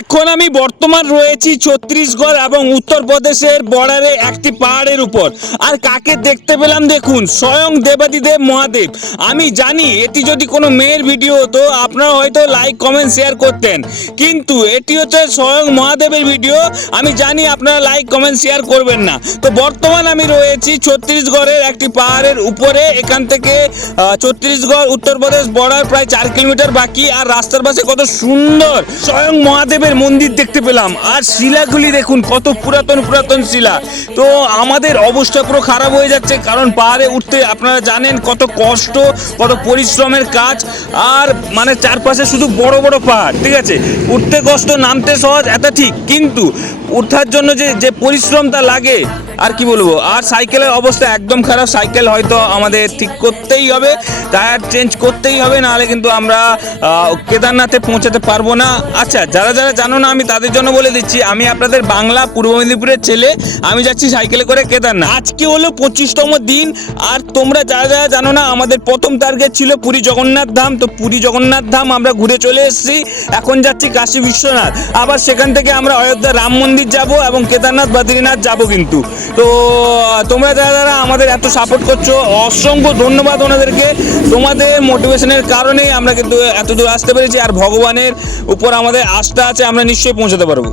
এখন আমি বর্তমান রয়েছি ছত্তিশগড় এবং উত্তরপ্রদেশের বর্ডারে একটি পাহাড়ের উপর। আর কাকে দেখতে পেলাম দেখুন, স্বয়ং দেবাদিদেব মহাদেব। আমি জানি এটি যদি কোনো মেয়ের ভিডিও হতো আপনারা হয়তো লাইক কমেন্ট শেয়ার করতেন, কিন্তু এটি হচ্ছে স্বয়ং মহাদেবের ভিডিও। আমি জানি আপনারা লাইক কমেন্ট শেয়ার করবেন না। তো বর্তমান আমি রয়েছি ছত্তিশগড়ের একটি পাহাড়ের উপরে। এখান থেকে ছত্তিশগড় উত্তরপ্রদেশ বর্ডার প্রায় 4 কিলোমিটার বাকি। আর রাস্তার পাশে কত সুন্দর স্বয়ং মহাদেবের মন্দির দেখতে পেলাম। আর শিলাগুলি দেখুন, কত পুরাতন পুরাতন শিলা। তো আমাদের অবস্থা পুরো খারাপ হয়ে যাচ্ছে, কারণ পাহাড়ে উঠতে আপনারা জানেন কত কষ্ট, কত পরিশ্রমের কাজ। আর মানে চারপাশে শুধু বড় বড় পাহাড়, ঠিক আছে, উঠতে কষ্ট নামতে সহজ, এটা ঠিক, কিন্তু ওঠার জন্য যে পরিশ্রমটা লাগে আর কি বলবো। আর সাইকেলের অবস্থা একদম খারাপ। সাইকেল হয়তো আমাদের ঠিক করতেই হবে, টায়ার চেঞ্জ করতেই হবে, নাহলে কিন্তু আমরা কেদারনাথে পৌঁছাতে পারবো না। আচ্ছা, যারা যারা জানো না আমি তাদের জন্য বলে দিচ্ছি, আমি আপনাদের বাংলা পূর্ব মেদিনীপুরের ছেলে। আমি যাচ্ছি সাইকেলে করে কেদারনাথ। আজকে হলো 25তম দিন। আর তোমরা যারা যারা জানো না, আমাদের প্রথম টার্গেট ছিল পুরী জগন্নাথ ধাম। তো পুরী জগন্নাথ ধাম আমরা ঘুরে চলে এসেছি। এখন যাচ্ছি কাশী বিশ্বনাথ, আবার সেখান থেকে আমরা অযোধ্যা রাম মন্দির যাব এবং কেদারনাথ বদ্রীনাথ যাব। কিন্তু তো তোমরা যারা যারা আমাদের এত সাপোর্ট করছো, অসংখ্য ধন্যবাদ ওনাদেরকে। তোমাদের মোটিভেশনের কারণেই আমরা কিন্তু এত দূর আসতে পেরেছি। আর ভগবানের উপর আমাদের আস্থা আছে, আমরা নিশ্চয়ই পৌঁছাতে পারবো।